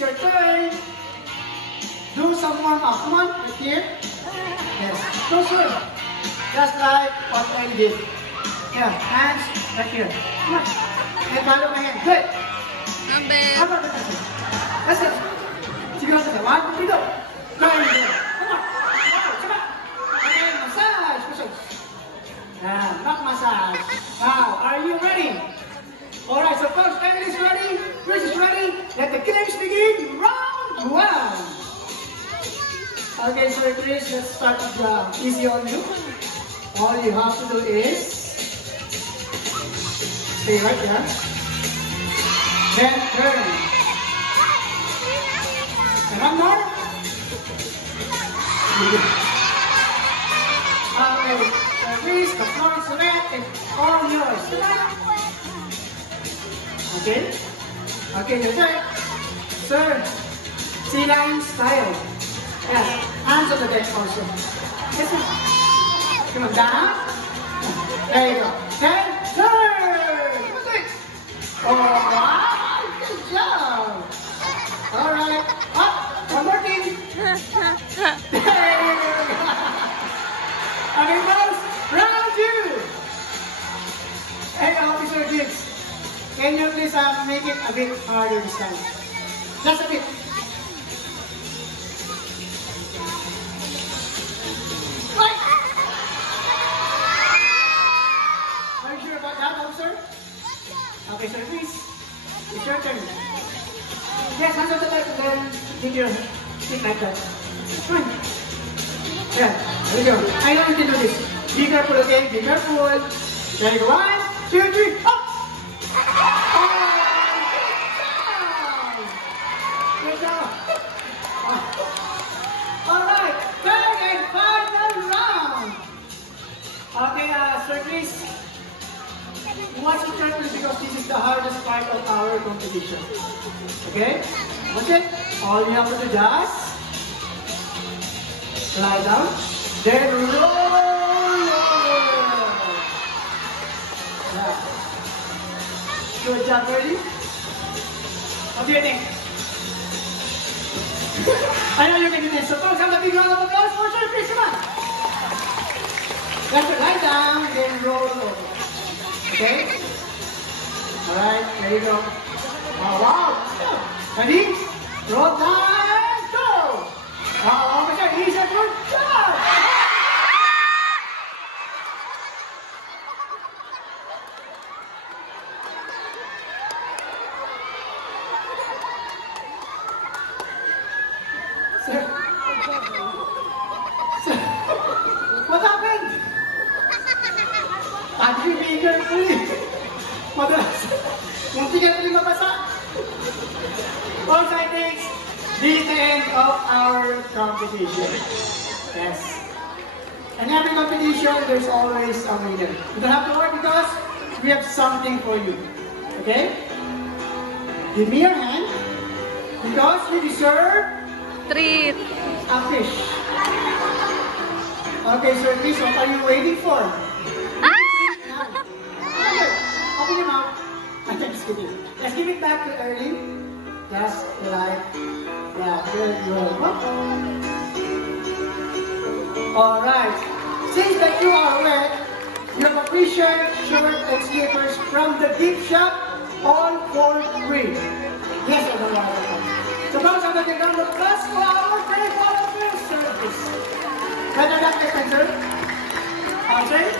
your turn. Do some warm up. Come on, right here. Yes. Go swim. Just like what I did. Yeah, hands right here. Come on. And follow my hand. Good. How about that? That's it. Sige lang tayo. 1, 2, 3, go. Go. Come on. Come on. Okay, massage. Massage. Yeah, not massage. Now, are you ready? Alright, so first, Emily is ready. Chris is ready. Let the games begin. Round 1. Okay, so Chris, let's start with the easy on you. All you have to do is stay right there. Then turn. And one more. Okay, so Chris, the floor is wet. It's all yours. Okay? Okay, your turn. Sir, C-line style. Yeah, hands on the deck also. Yes, sir. Come on, down. There you go. Then, turn. Oh, wow. Good job. All right. Up. One more thing. There you go. Okay, boss. Round 2. Hey, Officer Gibbs. Can you please make it a bit harder this time? Just a bit. Are you sure about that, officer? Okay, sir, please. It's your turn. Yes, hands on the left and then give your feet like that. Come on. Yeah, there you go. I know you can do this. Be careful, okay? Be careful. There you go. 1, 2, 3, up! Good job. Alright, third and final round. Okay, Sir Chris, watch it carefully because this is the hardest part of our competition. Okay? Watch it. All you have to do is just slide down, then roll over. Yeah. Good job, ready? What do you think? I know you're making this. So folks, have a big round of applause for Sir Chris. Come on. Let's lie down, then roll over. Okay? Alright, there you go. Oh, wow. Ready? Roll down, go. Oh my God, he's a good job. Sir. Sir. What happened? Tadi bigger fully. Madalas. Munti ka tuloy mabasa. All I think, this is the end of our competition. Yes. And every competition, there's always a winner. You don't have to worry because we have something for you. Okay? Give me your hand because you deserve treat. A fish. Okay, Sir Chris, what are you waiting for? Open your mouth. I'm just kidding. Let's give it back to early. Just like that. Good, good. Alright. Since that you are wet, you have a free shirt, and slippers from the gift shop, all for free. Yes, or no? So folks, I'm going to round of applause for our great volunteer service. Better luck next time, sir. Okay?